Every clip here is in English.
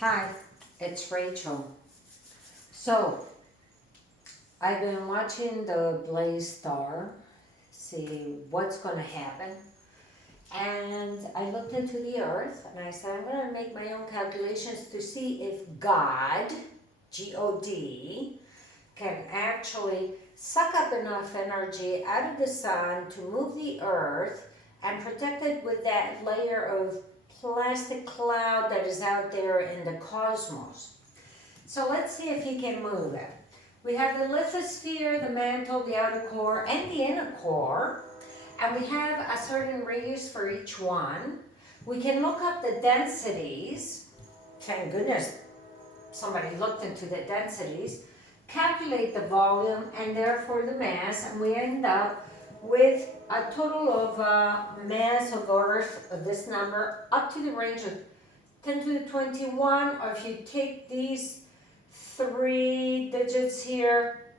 Hi, it's Rachel. So, I've been watching the Blaze Star, see what's going to happen. And I looked into the earth and I said, I'm going to make my own calculations to see if God, G-O-D, can actually suck up enough energy out of the sun to move the earth and protect it with that layer of plastic cloud that is out there in the cosmos. So let's see if he can move it. We have the lithosphere, the mantle, the outer core, and the inner core. And we have a certain radius for each one. We can look up the densities. Thank goodness somebody looked into the densities. Calculate the volume and therefore the mass. And we end up with a total of mass of Earth, of this number, up to the range of 10 to the 21. Or if you take these three digits here,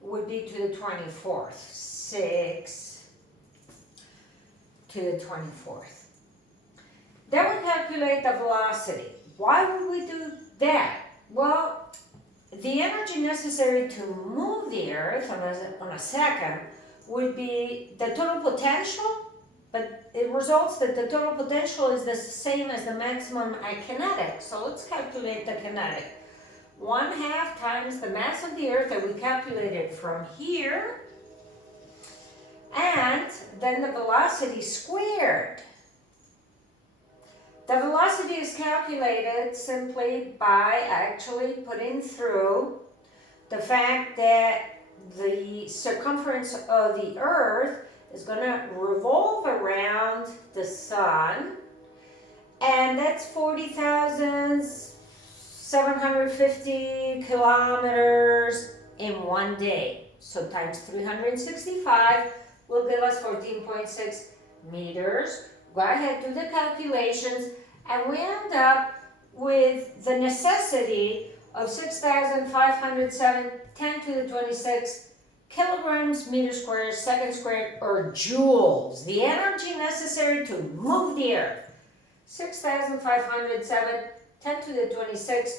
would be to the 24th. 6 to the 24th. Then we calculate the velocity. Why would we do that? Well, the energy necessary to move the Earth on a second would be the total potential, but it results that the total potential is the same as the maximum kinetic. So let's calculate the kinetic. 1/2 times the mass of the Earth that we calculated from here, and then the velocity squared. The velocity is calculated simply by actually putting through the fact that the circumference of the Earth is going to revolve around the sun, and that's 40,750 kilometers in one day. So times 365 will give us 14.6 meters. Go ahead, do the calculations, and we end up with the necessity of 6,507 10 to the 26 kilograms, meters squared, seconds squared, or joules. The energy necessary to move the Earth. 6,507 10 to the 26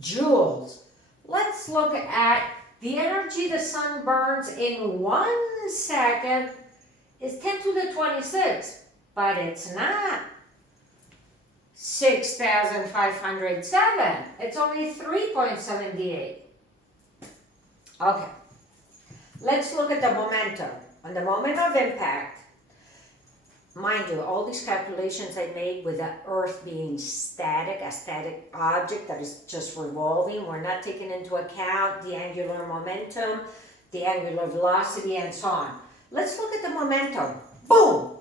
joules. Let's look at the energy the sun burns in 1 second is 10 to the 26. But it's not 6,507. It's only 3.78. Okay. Let's look at the momentum. On the moment of impact, mind you, all these calculations I made with the Earth being static, a static object that is just revolving. We're not taking into account the angular momentum, the angular velocity, and so on. Let's look at the momentum. Boom!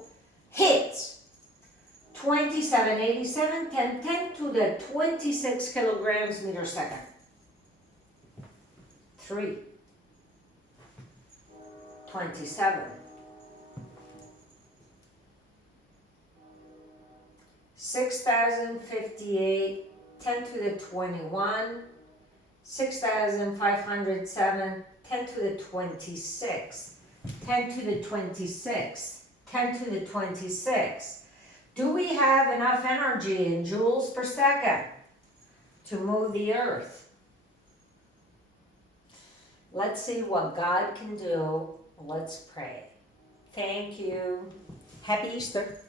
Hits 2787 10 to the 26 kilograms meter second. 3 27 6,058 10 to the 21 6,507 10 to the 26 10 to the 26 10 to the 26. Do we have enough energy in joules per second to move the Earth? Let's see what God can do. Let's pray. Thank you. Happy Easter.